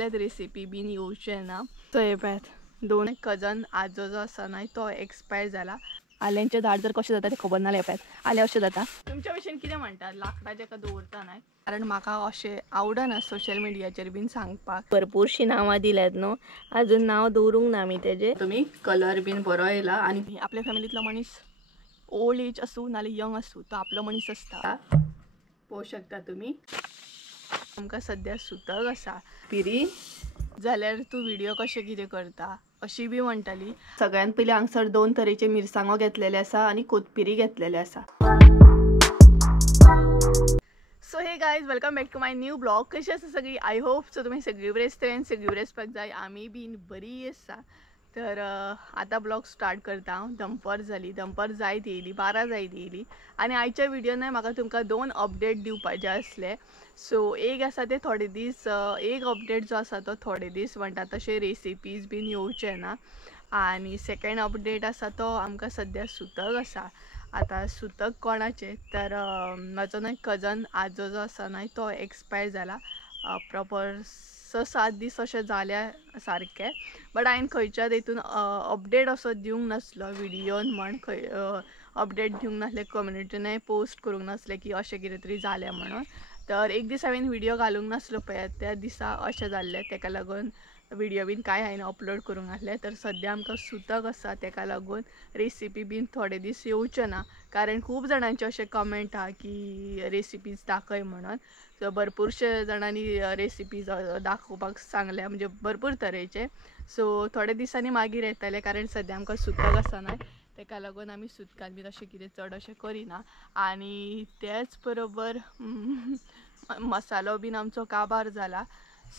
Recipe bin येवचे ना तो हे पळयात दोन कजन आजो जो आसा न्हय तो एक्सपायर जाला। आल्यांचे झाड जर कशें जाता ते खबर ना पळयात आले अशें जाता। तुमच्या विशयन कितें म्हणटात लाकडां जेका दवरता न्हय कारण म्हाका अशें आवडना सोशल मिडियाचेर बीन सांगपाक। भरपूरशीं नांवां दिल्यात न्हू अजून नांव दवरूंक ना आमी तेजे। तुमी कलर बीन बरो येयला आनी आपल्या फॅमिलीतलो मनीस ओल्ड एज आसूं नाल्यार यंग आसूं तो आपलो मनीस आसता पळोवंक शकता तुमी। आमकां सद्या सुतक आसा पिरी जाल्यार तूं व्हिडिओ कशें कितें करता अशी बी म्हणटाली। सगळ्यात पयलीं हांगसर दोन तरेचे मिरसांगो घेतलेले आसा आनी कोथमिरी घेतलेले आसा। So hey guys welcome back to my new blog. कशी आसा सगळी आई होप सो तुमी सगळी बरी आसता सगळी बरी आसपाक जाय आमी बीन बरी आसा। तर आता ब्लॉग स्टार्ट करता हांव। दनपार जाली दनपार जायत येयली 12 जायत येयली आनी आयच्या व्हिडिओन म्हाका तुमकां दोन अपडेट दिवपाचे आसले। सो एक आसा ते थोडे दीस एक अपडेट जो आसा तो थोडे दीस म्हणटा तशें रेसिपीज बीन येवचे ना आनी सेकंड अपडेट आसा तो आमकां सद्या सुतक आसा। आता सुतक कोणाचे तर म्हाजो न्हय कजन आजो जो आसा न्हय तो एक्सपायर जाला प्रॉपर 6-7 दीस अशें जाल्या सारके। बट हांवें खंयच्याच हितून अपडेट असो दिवंक नासलो व्हिडिओन म्हण खंय अपडेट दिवंक नासले कम्युनिटीनय पोस्ट करूंक नासले की अशें कितें तरी जालें म्हणून। तर एक दीस हांवें व्हिडिओ घालूंक नासलो पळयात त्या दिसा अशें जाल्लें तेका लागून व्हिडिओ बीन कांय हांवें अपलोड करूंक नासलें। तर सद्या आमकां सुतक आसा तेका लागून रेसिपी बीन थोडे दीस येवचे ना कारण खूब जाणांचे अशें कमेंट आहा की रेसिपीज दाखय म्हणून। सो भरपूरशे जाणांनी रेसिपीज दाखोवपाक सांगल्या म्हणजे भरपूर तरेचे। सो थोडे दिसांनी मागीर येतले कारण सद्या आमकां सुतक आसा न्हय तेका लागून आमी सुतकान बीन अशें कितें चड अशें करिना। आनी त्याच बरोबर मसालो बीन आमचो काबार जाला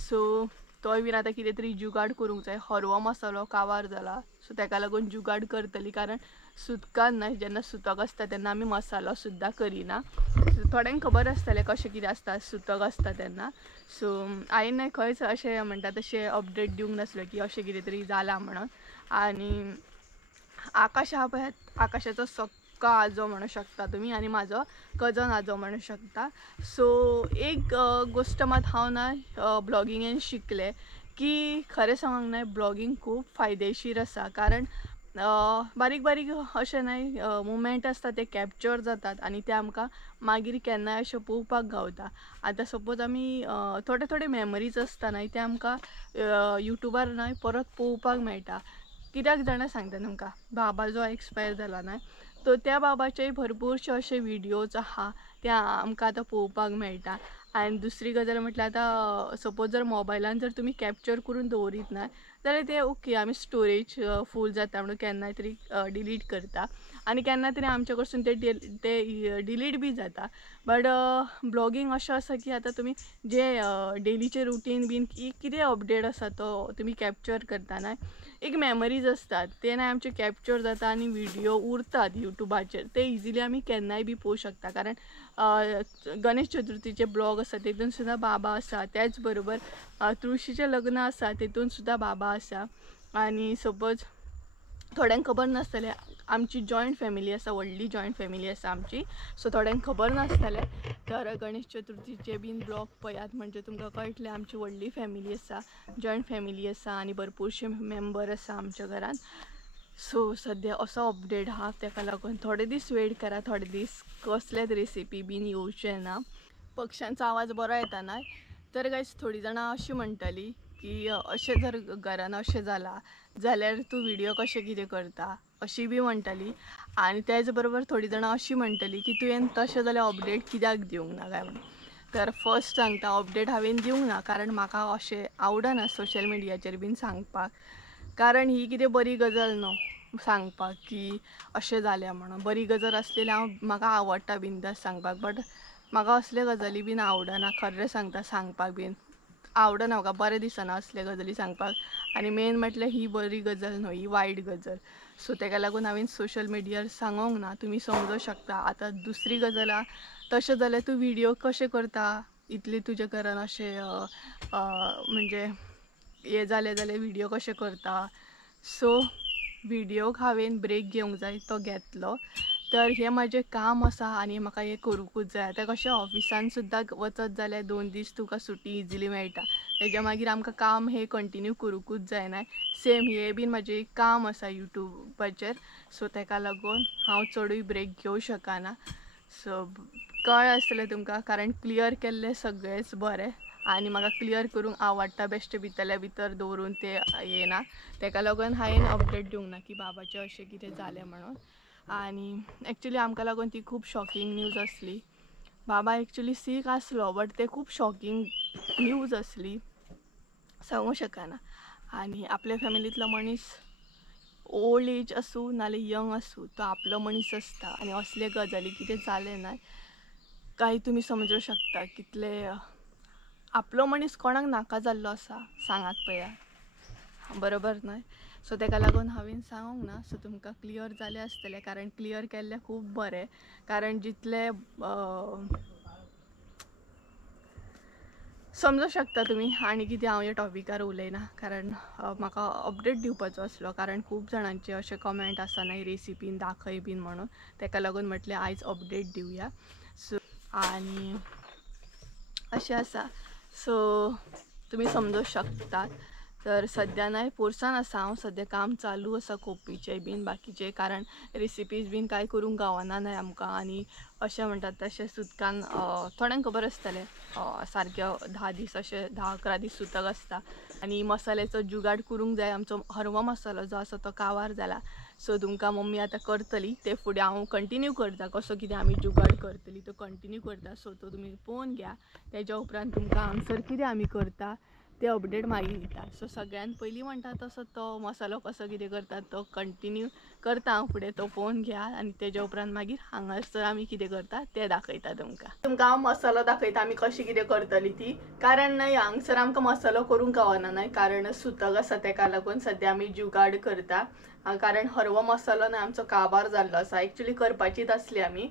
सो तोय बीन आतां कितें तरी जुगाड करूंक जाय। हरवो मसालो काबार जाला सो तेका लागून जुगाड करतली कारण सुतकान न्हय जेन्ना सुतक आसता तेन्ना आमी मसालो सुद्दां करिना। थोड्यांक खबर आसतलें कशें कितें आसता सुतक आसता तेन्ना। सो हांवें न्हय खंयच अशें म्हणटा तशें अपडेट दिवंक नासलें की अशें कितें तरी जालां म्हणून। आनी आकाश आहा पळयात आकाशाचो सक्का आजो म्हणूं शकता तुमी आनी म्हाजो कजन आजो म्हणूं शकता। सो एक गोश्ट मात हांव न्हय ब्लॉगिंगेन शिकलें की खरें सांगूंक न्हय ब्लॉगिंग खूब फायदेशीर आसा कारण बारीक बारीक अशें न्हय मुमेंट आसता ते कॅप्चर जातात आनी ते आमकां मागीर केन्नाय अशें पळोवपाक गावता। आतां सपोज आमी थोडे थोडे मेमरीज आसता न्हय ते आमकां युट्यूबार न्हय परत पळोवपाक मेळटा। कित्याक जाणां सांगता तुमकां बाबा जो एक्सपायर जाला न्हय तो त्या बाबाचे भरपूरशे अशे व्हिडिओज आहा ते आमकां आतां पळोवपाक मेळटा। आनी दुसरी गजाल म्हटल्यार आतां सपोज जर मोबायलान जर तुमी कॅप्चर करून दवरीत न्हय जाल्यार ते ओके आमी स्टोरेज फूल जाता म्हणून केन्नाय तरी डिलीट करता आनी केन्ना तरी आमचे कडसून ते डिलीट बी जाता। बट ब्लॉगिंग अशें आसा की आतां तुमी जे डेलीचे रुटीन बीन कितें अपडेट आसा तो तुमी कॅप्चर करता न्हय एक मेमरीज आसतात ते न्हय आमचे कॅप्चर जाता आनी व्हिडिओ उरतात युट्यूबाचेर ते इजिली आमी केन्नाय बी पळोवंक शकता। कारण गणेश चतुर्थीचे ब्लॉग आसा तेतून सुद्दां बाबा आसा त्याच बरोबर तुळशीचें लग्न आसा तेतून सुद्दां बाबा आसा। आनी सपोज थोड्यांक खबर नासतलें आमची जॉयंट फॅमिली आसा व्हडली जॉयंट फॅमिली आसा आमची सो थोड्यांक खबर नासतलें तर गणेश चतुर्थीचे बीन ब्लॉग पळयात म्हणजे तुमकां कळटलें आमची व्हडली फॅमिली आसा जॉयंट फॅमिली आसा आनी भरपूरशे मेंबर आसा आमच्या घरान। सो सद्या असो अपडेट आहा तेका लागून थोडे दीस वेट करा थोडे दीस कसलेच रेसिपी बीन येवचे ना। पक्ष्यांचो आवाज बरो येता न्हय तर गायज थोडी जाणां अशी म्हणटाली की अशें जर घरान अशें जाला जाल्यार तूं व्हिडिओ कशें कितें करता अशी बी म्हणटाली। आनी त्याच बरोबर थोडी जाणां अशी म्हणटाली की तुवें तशें जाल्यार अपडेट कित्याक दिवंक ना काय म्हणून। तर फर्स्ट सांगता अपडेट हांवें दिवंक ना कारण म्हाका अशें आवडना सोशल मिडियाचेर बीन सांगपाक कारण ही कितें बरी गजाल न्हू सांगपाक की अशें जालें म्हणून। बरी गजाल आसली जाल्यार म्हाका आवडटा बिंदास सांगपाक बट म्हाका असले गजाली बीन आवडना खरें सांगता सांगपाक बीन आवडना म्हाका बरें दिसना असले गजाली सांगपाक। आनी मेन म्हटल्यार ही बरी गजाल न्हू ही वायट गजाल सो तेका लागून हांवें सोशल मिडियार सांगूंक ना तुमी समजूंक शकता। आतां दुसरी गजाल तशें जाल्यार तूं व्हिडिओ कशें करता इतले तुज्या घरान अशें म्हणजे हे जालें जाल्यार व्हिडिओ कशें करता। सो व्हिडिओक हांवें ब्रेक घेवंक जाय तो घेतलो तर हे माझे काम आसा आनी म्हाका हे करूंकूच जाय. आतां कशें ऑफिसान सुद्दां वचत जाल्यार 2 दीस तुका सुटी इजिली मेळटा, तेज्या मागीर आमकां काम हे कंटिन्यू करूंकूच जायना. सेम हे बीन म्हजें एक काम आसा यूट्यूबाचेर, सो तेका लागून हांव चडूय ब्रेक घेवं शकना. सो कळ्ळें आसतलें तुमकां, कारण क्लियर केल्लें सगळेंच बरें आनी म्हाका क्लियर करूंक आवडटा बेश्टें भितरल्या भितर दवरून ते येना. तेका लागून हांवें अपडेट दिवंक ना की बाबाचें अशें कितें जालें म्हणून. आनी एक्चुली आमकां लागून ती खूब शॉकिंग न्यूज आसली. बाबा एक्चुली सीक आसलो बट ते खूब शॉकिंग न्यूज आसली, सांगूं शकना. आनी आपल्या फॅमिलींतलो मनीस ओल्ड एज आसूं नाल्यार यंग आसूं, तो आपलो मनीस आसता आनी असले गजाली कितें जाले ना काय तुमी समजूं शकता कितले आपलो मनीस कोणाक नाका जाल्लो आसा सांगात पळया, बरोबर न्हय. सो तेका लागून हांवें सांगूंक ना. सो तुमकां क्लियर जालें आसतलें, कारण क्लियर केल्लें खूब बरें. कारण जितले समजू शकता तुमी आनी कितें हांव ह्या टॉपिकार उलयना, कारण म्हाका अपडेट दिवपाचो आसलो. कारण खूब जाणांचे अशे कमेंट आसा ना रेसिपीन दाखय बीन म्हणून, तेका लागून म्हटलें आयज अपडेट दिवया. सो आनी अशें आसा. सो तुमी समजू शकतात. तर सद्या नाही पोरसान आसा हांव, सद्या काम चालू आसा कोपीचें बीन बाकीचें, कारण रेसिपीज बीन कांय करूंक गावना न्हय आमकां. आनी अशें म्हणटात तशें सुतकान थोड्यांक खबर आसतलें सारक्यो 10 दीस अशें 10-11 दीस सुतक आसता. आनी मसाल्याचो जुगाड करूंक जाय. आमचो हरवो मसालो जो आसा तो काबार जाला. सो तुमकां मम्मी आतां करतली, ते फुडें हांव कंटिन्यू करता कसो कितें आमी जुगाड करतली तो कंटिन्यू करता. सो तो तुमी पळोवन घ्या. तेज्या उपरांत तुमकां हांगसर कितें आमी करता ते अपडेट मागीर दिता. सो सगळ्यान पयलीं म्हणटा तसो तो मसालो कसो कितें करता तो कंटिन्यू करता हांव फुडें, तो पळोवन घ्या. आनी तेज्या उपरांत मागीर हांगासर आमी कितें करता तें दाखयता तुमकां हांव मसालो दाखयता आमी कशी कितें करतली ती. कारण न्हय हांगसर आमकां मसालो करूंक गावना न्हय, कारण सुतक आसा तेका लागून सद्या आमी जुगाड करता. कारण हरवो मसालो न्हय आमचो काबार जाल्लो आसा. एक्चुली करपाचीच आसली आमी,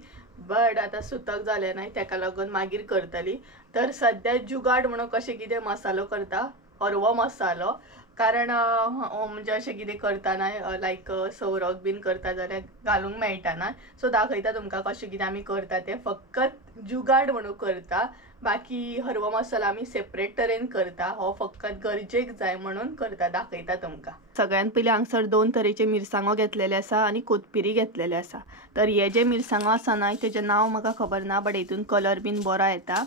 बट आतां सुतक जालें न्हय तेका लागून मागीर करतली. तर सद्या जुगाड म्हणून कशें कितें मसालो करता, हरवो मसालो. कारण म्हणजे अशें कितें करतना लायक सवरक बीन करता जाल्यार घालूंक मेळटा ना. सो दाखयता तुमकां कशें कितें आमी करता तें. फकत जुगाड म्हणून करता, बाकी हरवो मसालो आमी सेपरेट तरेन करता. हो फकत गरजेक जाय म्हणून करता, दाखयता तुमकां. सगळ्यान पयलीं हांगसर 2 तरेचे मिरसांगो घेतलेले आसा आनी कोथमिरी घेतलेले आसा. तर हे जे मिरसांगो आसा न्हय तेजें नांव म्हाका खबर ना, बट हितून कलर बीन बरो येता.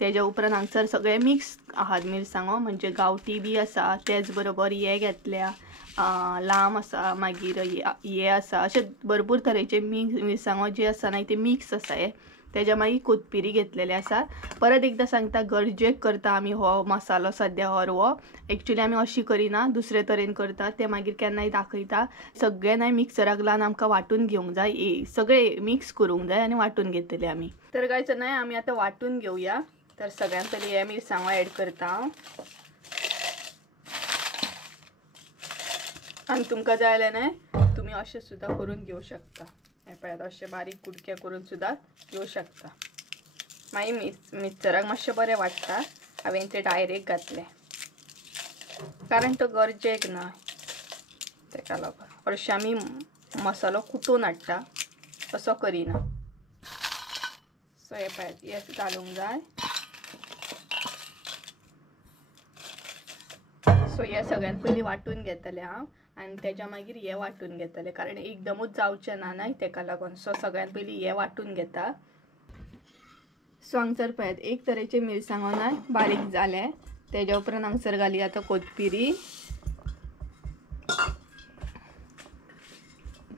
तेज्या उपरांत हांगसर सगळे मिक्स आहात मिरसांगो, म्हणजे गांवठी बी आसा, तेच बरोबर हे घेतल्या लांब आसा, मागीर हे आसा, अशे भरपूर तरेचे मिरसांगो जे आसा न्हय ते मिक्स आसा हे. तेज्या मागीर कोथमिरी घेतलेले आसा. परत एकदां सांगता, गरजेक करता आमी हो मसालो सद्या हरवो. एक्चुली आमी अशी करिना, दुसरे तरेन करता, ते मागीर केन्नाय दाखयता. सगळे न्हय मिक्सराक लावन आमकां वांटून घेवंक जाय, सगळे मिक्स करूंक जाय आनी वांटून घेतले आमी. तर गायचं न्हय आमी आतां वांटून घेवया. तर सगळ्यान पयलीं हे मिरसांगो ऍड करता हांव. आनी तुमकां जाय जाल्यार न्हय तुमी अशें सुद्दां करून घेवं शकता. हे पळयात अशें बारीक कुडके करून सुद्दां घेवं शकता. मागीर मिक्सराक मातशें बरें वाडटा. हांवें ते डायरेक्ट घातले कारण तो गरजेक ना, तेका लागून हरशीं आमी मसालो कुटून हाडटा, असो करिना. सो हे पळयात हे घालूंक जाय. सो हे सगळ्यान पयलीं वांटून घेतले हांव आनी तेज्या मागीर हे वांटून घेतले, कारण एकदमूच जावचें ना न्हय तेका लागून. सो सगळ्यान पयलीं हे वांटून घेता. सो हांगसर पळयात एक तरेचे मिरसांगो न्हय बारीक जाले. तेज्या उपरांत हांगसर घाली आतां कोथमिरी.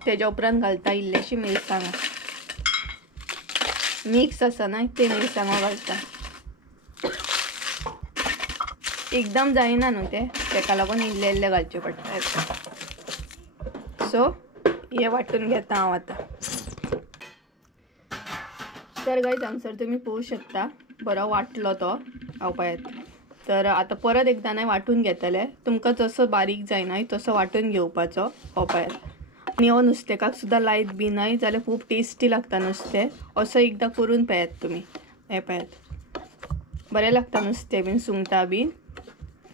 तेज्या उपरांत घालता इल्लेशी मिरसांगो, मिक्स आसा न्हय ते मिरसांगो घालता. एकदम जायना न्हू ते, तेका लागून इल्ले इल्ले घालचे पडटा. सो हे वांटून घेता हांव आतां. तर गायज हांगसर तुमी पळोवंक शकता बरो वांटलो तो हांव पळयात. तर आतां परत एकदां न्हय वांटून घेतले. तुमकां जसो बारीक जायना तसो वांटून घेवपाचो हो पळयात. आनी हो नुस्तेकाक सुद्दां लायत बी न्हय जाल्यार खूब टेस्टी लागता नुस्तें. असो एकदां करून पळयात तुमी. हे पळयात बरें लागता नुस्तें बीन, सुंगटां बीन.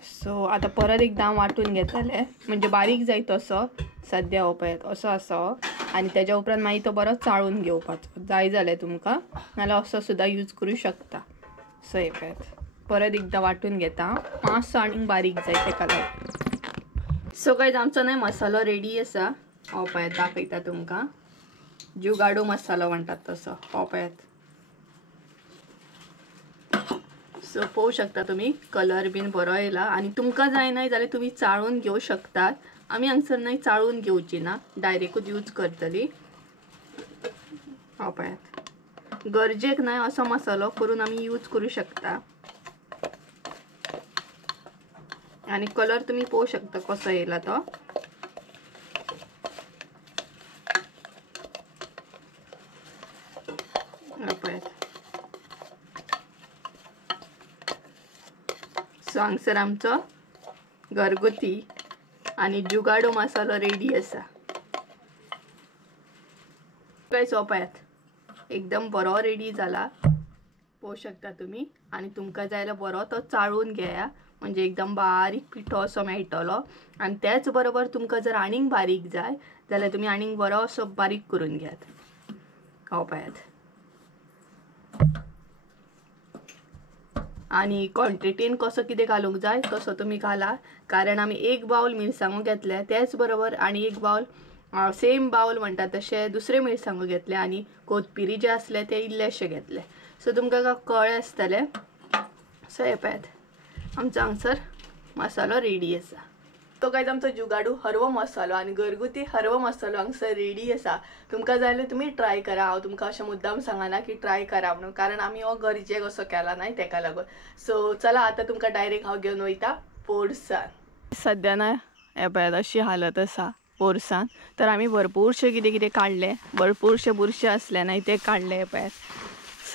सो आतां परत एकदां वांटून घेतले, म्हणजे बारीक जाय तसो. सद्या हो पळयात असो आसा हो. आणि त्याच्या उपरांत मागीर तो बरो चाळून घेवपाचो जाय जाल्यार तुमकां नाल्यार असो सुद्दां यूज करूं शकता. सो हे पळयात परत एकदां वाटून घेता मातसो आनीक बारीक जाय तेका लागून. सो गायज आमचो न्हय मसालो रेडी आसा. हो पळयात दाखयता तुमकां जुगाडो मसालो म्हणटात तसो. हो पळयात. सो पळोवंक शकता तुम्ही कलर बीन बरो येयला आणि तुमकां जाय न्हय जाल्यार तुम्ही चाळून घेवं शकतात. आमी हांगसर न्हय चाळून घेवची ना डायरेक्टूच यूज करतली. हो पळयात गरजेक न्हय असो मसालो करून आमी यूज करूं शकता. आणि कलर तुम्ही पळोवंक शकता कसो येयला तो. सो हांगसर आमचो घरगुती आणि जुगाडो मसालो रेडी आसा. काय पळयात एकदम बरो रेडी जाला पळोवंक शकता तुम्ही. आणि तुमकां जाय जाल्यार बरो तो चाळून घेया म्हणजे एकदम बारीक पिठो असो मेळटलो. आणि त्याच बरोबर तुमकां जर आनीक बारीक जाय जाल्यार तुम्ही आनीक बरो असो बारीक करून घेयात. हो पळयात. आणि क्वॉन्टिटीन कसो कितें घालूंक जाय तसो तुम्ही घाला. कारण आमी 1 बाउल मिरसांगो घेतल्या त्याच बरोबर आणि 1 बाउल सेम बाउल म्हणटा तशे दुसरे मिरसांगो घेतले आणि कोथबिरी जे असले ते इल्लेशे घेतले. सो तुमकां कळ्ळें आसतलें. सो हे पळयात आमचो हांगसर मसालो रेडी आसा. तो काय आमचो जुगाडू हरवो मसालो आणि घरगुती हरवो मसालो हांगसर रेडी आसा. तुमकां जाय जाल्यार तुमी ट्राय करा. हांव तुमकां अशें मुद्दाम सांगना की ट्राय करा म्हणून कारण आमी हो गरजेक असो केला न्हय तेका लागून. सो चला आता तुमकां डायरेक्ट हांव घेवन वयता पोरसान. सद्या ना हे पळयात अशी हालत आसा पोरसान. तर आमी भरपूरशे कितें कितें काडले भरपूरशे बुरशे असले न्हय ते काडले. पळयात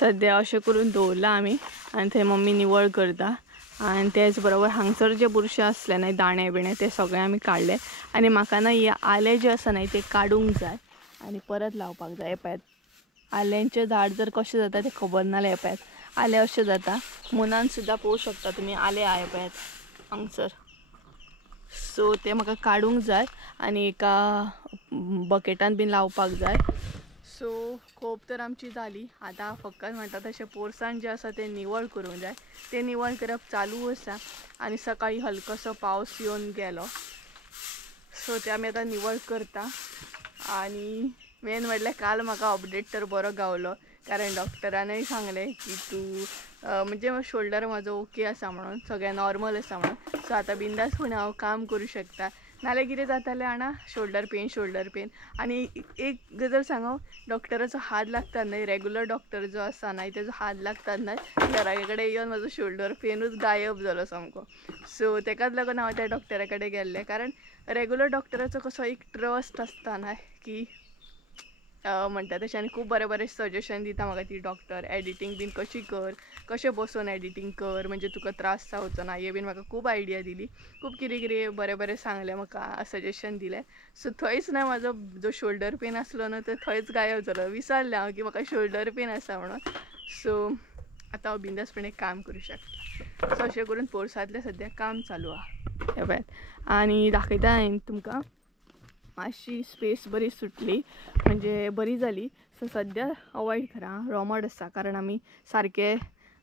सद्या अशें करून दवरला आमी आनी थंय मम्मी निवळ करता. आणि त्याच बरोबर हांगसर जे बुरशे असले न्हय दाणे बिणे ते सगळे आमी काडले. आणि म्हाका ना हे आले जे आसा न्हय ते काडूंक जाय आणि परत लावपाक जाय. हे पळयात आल्यांचे झाड जर कशें जाता ते खबर नासलें. हे पळयात आले अशें जाता. मुनान सुद्दां पळोवंक शकता तुमी आले आय पळयात हांगसर. सो ते म्हाका काडूंक जाय आणि एका बकेटान बीन लावपाक जाय. सो खूब तर आमची जाली. आता फक्त म्हणटा तशें पोरसाण जे आसा ते निवळ करूंक जाय. ते निवळ करप चालू आसा. आणि सकाळी हलकोसो पावस येवन गेलो सो ते आमी आतां निवळ करता. आणि मेन म्हटल्यार काल म्हाका अपडेट तर बरो गावलो कारण डॉक्टरानय सांगलें की तू म्हणजे शोल्डर म्हाजो ओके आसा म्हणून सगळें नॉर्मल आसा म्हणून. सो आतां बिंदासपणे हांव काम करूं शकता. नाल्यार कितें जातालें जाणा शोल्डर पेन. आणि एक गजाल सांगो डॉक्टराचो हात लागता न्हय रेगुलर डॉक्टर जो आसा न्हय तेजो हात लागता न्हय घरा कडेन येवन म्हाजो शोल्डर पेनूच गायब जालो सामको. सो तेकाच लागून हांव त्या डॉक्टरा कडेन गेल्लें कारण रेगुलर डॉक्टराचो कसो एक ट्रस्ट आसता न्हय की म्हणटा तशें. आनी खूब बरें बरें सजेशन दिता म्हाका ती डॉक्टर. एडिटींग बीन कशी कर कशें बसून एडिटींग कर म्हणजे तुका त्रास जावचो ना हे बीन म्हाका खूब आयडिया दिली. खूब कितें कितें बरें बरें सांगलें म्हाका सजेशन दिलें. सो थंयच ना म्हाजो जो शोल्डर पेन आसलो न्हय तो थंयच गायब जालो. विसरलें हांव की म्हाका शोल्डर पेन आसा म्हणून. सो आतां हांव बिंदासपणे काम करूं शकता. सो अशें करून पोरसांतलें सद्या काम चालू आहा. हे पळयात आनी दाखयता हांवें तुमकां मातशी स्पेस बरी सुटली म्हणजे बरी जाली. सो सद्या अवॉयड करा रोमड आसा कारण आमी सारके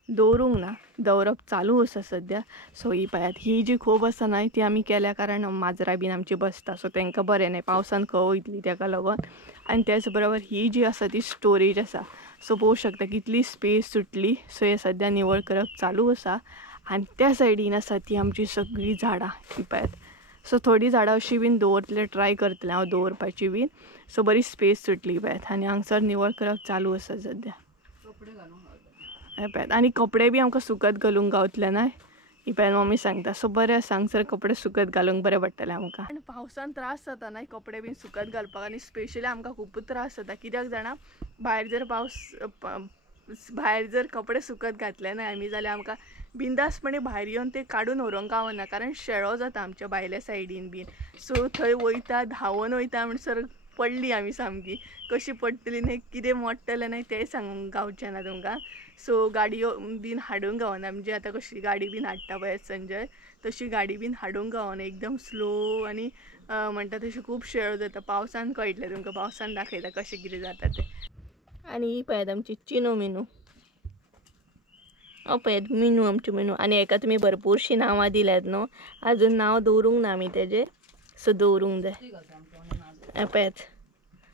दवरूंक ना दवरप चालू आसा सद्या. सो ही पळयात ही जी खोप आसा न्हय ती आमी केल्या कारण माजरां बीन आमची बसता सो तांकां बरें न्हय पावसान खंय वयतली तेका लागून. आनी त्याच बरोबर ही जी आसा ती स्टोरेज आसा. सो पळोवंक शकता कितली स्पेस सुटली. सो हे सद्या निवळ करप चालू आसा. आनी त्या सायडीन आसा ती आमची सगळी झाडां ही पळयात. सो थोडी झाडां अशी बीन दवरतले ट्राय करतलें हांव दवरपाची बीन. सो बरी स्पेस सुटली पळयात आनी हांगसर निवळ करप चालू आसा सद्या. हे पळयात आनी कपडे बी आमकां सुकत घालूंक गावतले न्हय ही पळयात मम्मी सांगता. सो बरें आसा हांगसर कपडे सुकत घालूंक बरें पडटलें आमकां. आनी पावसान त्रास जाता न्हय कपडे बीन सुकत घालपाक आनी स्पेशली आमकां खूब त्रास जाता कित्याक जाणा भायर जर कपडे सुकत घातले न्हय आमी जाल्यार आमकां बिंदासपणे भायर येवन ते काडून व्हरूंक गावना कारण शेळो जाता आमच्या भायल्या सायडीन बीन. सो थंय वयता धांवन वयता म्हणसर पडली आमी सामकी कशी पडटली न्हय कितें मोडटलें न्हय तें सांगूंक गावचें ना तुमकां. सो गाडयो बीन हाडूंक गावना म्हणजे आतां कशी गाडी बीन हाडटा पळय संजय तशी गाडी बीन हाडूंक गावना एकदम स्लो आनी म्हणटा तशी खूब शेळ जाता. पावसान कळटलें तुमकां, पावसान दाखयता कशें कितें जाता तें. आनी ही पळयात आमची चिनो मिनू. पळयात मिनू, आमची मिनू. आनी हेका तुमी भरपूरशीं नांवां दिल्यात न्हू, आजून नांव दवरूंक ना आमी तेजें, सो दवरूंक जाय. पळयात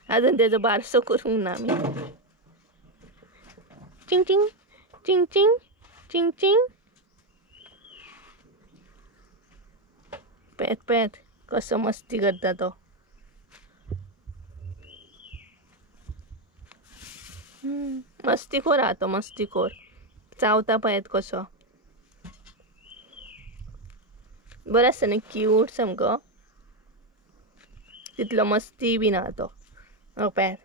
अजून तेजो बारसो करूंक ना आमी. चिंग चिंग चिंग चिंग चिंग चिंग. पळयात पळयात कसो मस्ती करता तो. मस्तीखोर हा तो, मस्तीखोर. चावता पळयात कसो. बरो आसता न्ही, क्यूट सामको. तितलो मस्ती बीन हा तो. पळयात.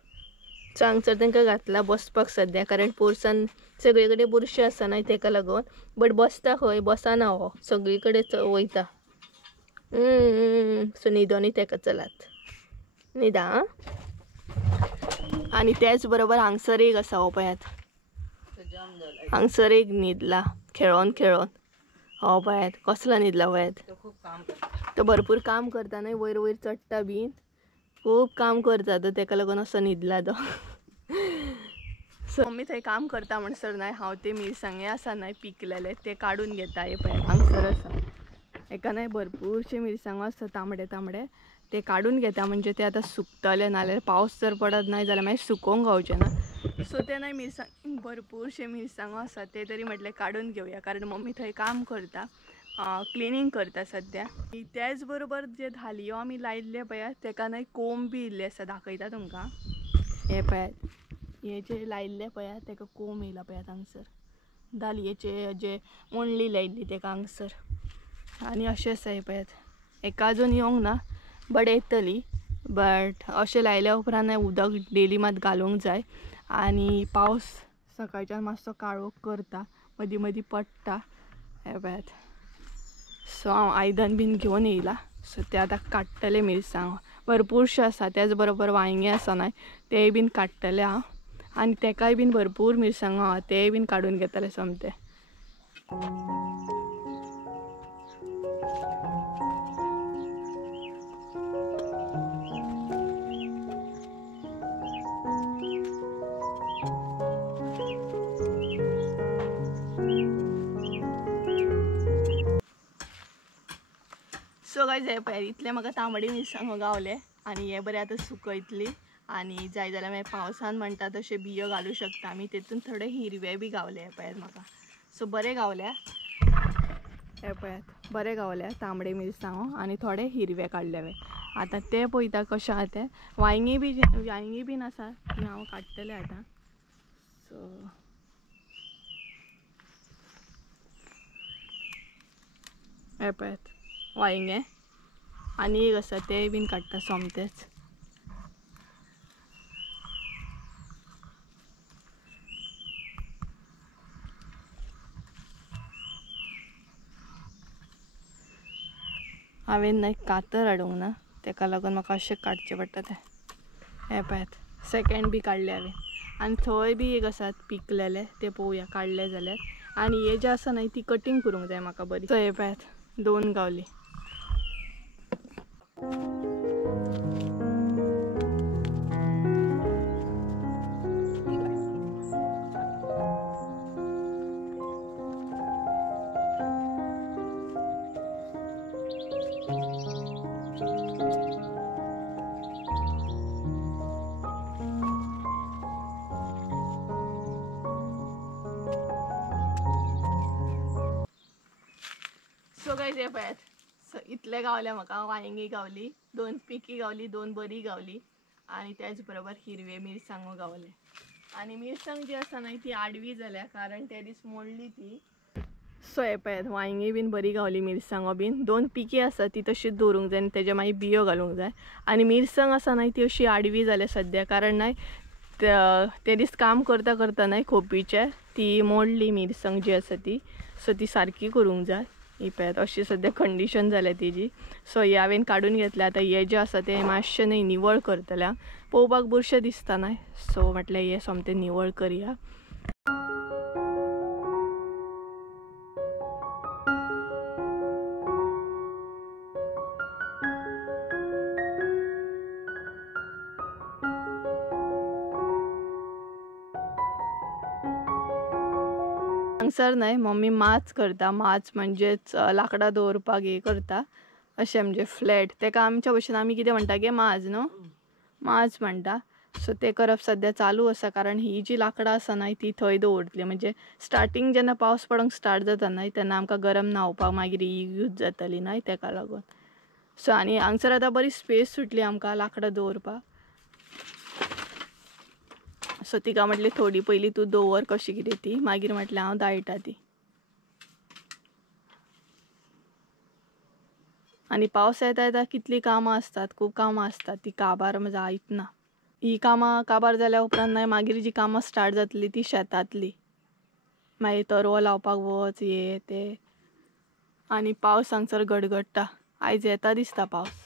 सो हांगसर तांकां घातला बसपाक सद्या, कारण पोरसान सगळे कडेन बुरशें आसा न्हय तेका लागून. बट बसता खंय, बसना हो, सगळी कडेन वयता. सो न्हिदोनी तेका चलात, न्हिदा. आनी त्याच बरोबर हांगसर एक आसा, हो पळयात. हांगसर एक न्हिदला खेळोन खेळोन. हो पळयात कसलो न्हिदला पळयात. तो भरपूर काम करता न्हय, वयर वयर चडटा बीन, खूब काम करता तो, तेका लागून असो न्हिदला तो. सो मम्मी थंय काम करता म्हणसर न्हय हांव ते मिरसांगे आसा न्हय पिकलेले ते काडून घेता. हे पळयात हांगसर आसा, एका न्हय भरपूरशे मिरसांगो आसा तांबडे तांबडे, ते काडून घेता. म्हणजे ते आतां सुकतले, नाल्यार पावस जर पडत नाही जाल्यार मागीर सुकोवंक गावचे ना. सो ते न्हय मिरसांग भरपूरशे मिरसांगो आसा ते तरी म्हटले काडून घेवया, कारण मम्मी थंय काम करता, क्लिनींग करता सद्या. त्याच बरोबर जे धालयो आमी लायिल्ले पळयात तेका न्हय कोंब बी इल्ले आसा, दाखयता तुमकां. हे पळयात, हे जे लायिल्ले पळयात तेका कोंब येयला पळयात हांगसर. धालयेचे जे मुंडली लायिल्ली तेका हांगसर. आनी अशें आसा हे पळयात. एका अजून येवंक ना, बट येतली. बट अशें लायल्या उपरांत उदक डेली मात घालूंक जाय. आनी पावस सकाळच्यान मातसो काळोख करता, मदीं मदीं पडटा. हे पळयात. सो हांव आयदन बीन घेवन येयला. सो ते आतां काडटले मिरसांगो भरपूरशे आसा. त्याच बरोबर वांयगे आसा न्हय तेय बीन काडटले हांव. आनी तेकाय बीन भरपूर मिरसांगो आहा, तेय बीन काडून घेतले सोमते. सो गायज हे पळय, इतले म्हाका तांबडी मिरसांगो गावले. आनी हे बरें आतां सुकयतली. आनी जाय जाल्यार मागीर पावसान म्हणटा तशे बियो घालूं शकता आमी. तेतून थोडे हिरवे बी गावले हे पळयात म्हाका. सो बरे गावल्या. हे पळयात बरे गावल्या तांबडे मिरसांगो, आनी थोडे हिरवे काडले हांवें. आतां ते पळयता कशें आहा तें. वांयगी बीन आसा ती हांव काडटलें आतां. सो हे पळयात वांयगे, आनी एक आसा तेय बीन काडटा सोमतेच. हांवें न्हय कातर हाडूंक ना, तेका लागून म्हाका अशें काडचें पडटा तें. हे पळयात सेकंड बी काडले हांवें. आनी थंय बी एक आसात पिकलेले, ते पळोवया काडले जाल्यार. आनी हे जे आसा न्हय ती कटींग करूंक जाय म्हाका बरी. सो हे पळयात 2 गावली. सो गायज हे पळयात, सो इतले गावले म्हाका. वांयगी गावली, 2 पिकी गावली, 2 बरी गावली. आनी त्याच बरोबर हिरवे मिरसांगो गावले. आनी मिरसांग जी आसा न्हय ती आडवी जाल्या, कारण ते दीस मोडली ती. सो हे पळयात वांयगी बीन बरी गावली, मिरसांगो बीन. 2 पिकी आसा ती तशीच दवरूंक जाय आनी तेजे मागीर बियो घालूंक जाय. आनी मिरसांग आसा न्हय ती अशी आडवी जाल्या सद्या, कारण न्हय ते दीस काम करता करता न्हय खोपीचे ती मोडली मिरसांग जी आसा ती. सो ती सारकी करूंक जाय. ही पळयात अशी सद्या कंडिशन जाल्या तेजी. सो हे हांवें काडून घेतल्या. आतां हे जे आसा ते मातशें न्हय निवळ करतले. पळोवपाक बुरशें दिसता न्हय, सो म्हटलें हे सोमतें निवळ करया. हांगसर न्हय मम्मी माच करता. माच म्हणजेच लाकडां दवरपाक हे करता अशें म्हणजे फ्लॅट. तेका आमच्या भशेन आमी कितें म्हणटा गे माज न्हू, माज म्हणटा. सो ते करप सध्या चालू आसा कारण ही जी लाकडां आसा न्हय ती थंय दवरतली. म्हणजे स्टार्टींग जेन्ना पावस पडोंक स्टार्ट जाता न्हय तेन्ना आमकां गरम न्हावपाक मागीर ही यूज जातली न्हय तेका लागून. सो आनी हांगसर आतां बरी स्पेस सुटली आमकां लाकडां दवरपाक. सो तिका म्हटलें थोडी पयलीं तूं दवर कशी कितें ती, मागीर म्हटलें हांव दाळटा ती. आनी पावस येता येता कितलीं कामां असतात, खूब कामां असतात. ती काबार जायत ना. ही कामां काबार जाल्या उपरांत न्हय मागीर जी कामां स्टार्ट जातली ती शेतांतली. मागीर तरवो लावपाक वच हे ते. आनी पावस हांगसर गडगडटा. आयज येता दिसता पावस.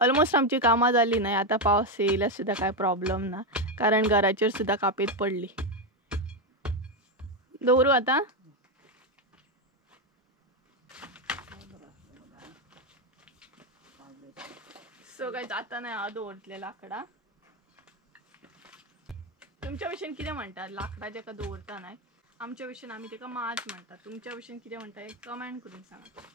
ऑलमोस्ट आमची कामां जाली न्हय. आतां पावस येयल्यार सुद्दां कांय प्रॉब्लेम ना कारण घराचेर सुद्दां कापेत पडली. दवरूं आतां? सो गायज आतां न्हय हांव दवरतलें लाकडां. तुमच्या भशेन कितें म्हणटात लाकडां जेका दवरता न्हय? आमच्या भशेन आमी तेका माज म्हणटात. तुमच्या भशेन कितें म्हणटा एक कमेंट करून सांगा.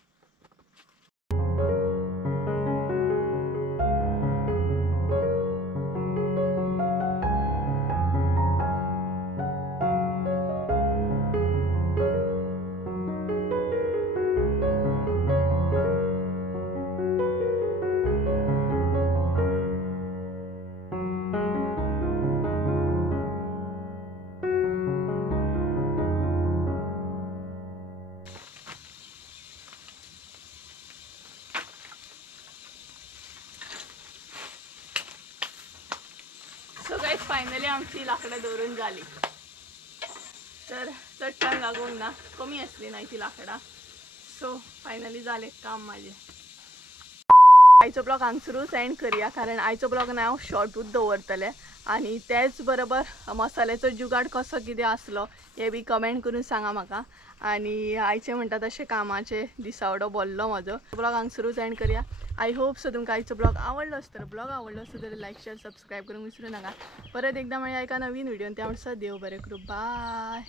सो गायज फायनली आमची लाकडां दवरून जाली. तर चड टायम लागूंक ना, कमी आसली न्हय ती लाकडां. सो फायनली जालें काम म्हाजें. आयचो ब्लॉग हांगसरूच एंड करया कारण आयचो ब्लॉग न्हय हांव शॉर्टूच दवरतलें. आनी तेच बरोबर मसाल्याचो जुगाड कसो कितें आसलो हे बी कमेंट करून सांगा म्हाका. आनी आयचे म्हणटा तशें कामाचे दिसावडो बोल्लो म्हजो. ब्लॉग हांगसरूच एंड करया. आय होप सो तुमकां आयचो ब्लॉग आवडलो आसतलो. ब्लॉग आवडलो आसलो जाल्यार लायक शेअर सबस्क्राईब करूंक विसरूं नाका. परत एकदा मेळया एका नवीन व्हिडिओन. त्या म्हणसर देव बरें करूं. बाय.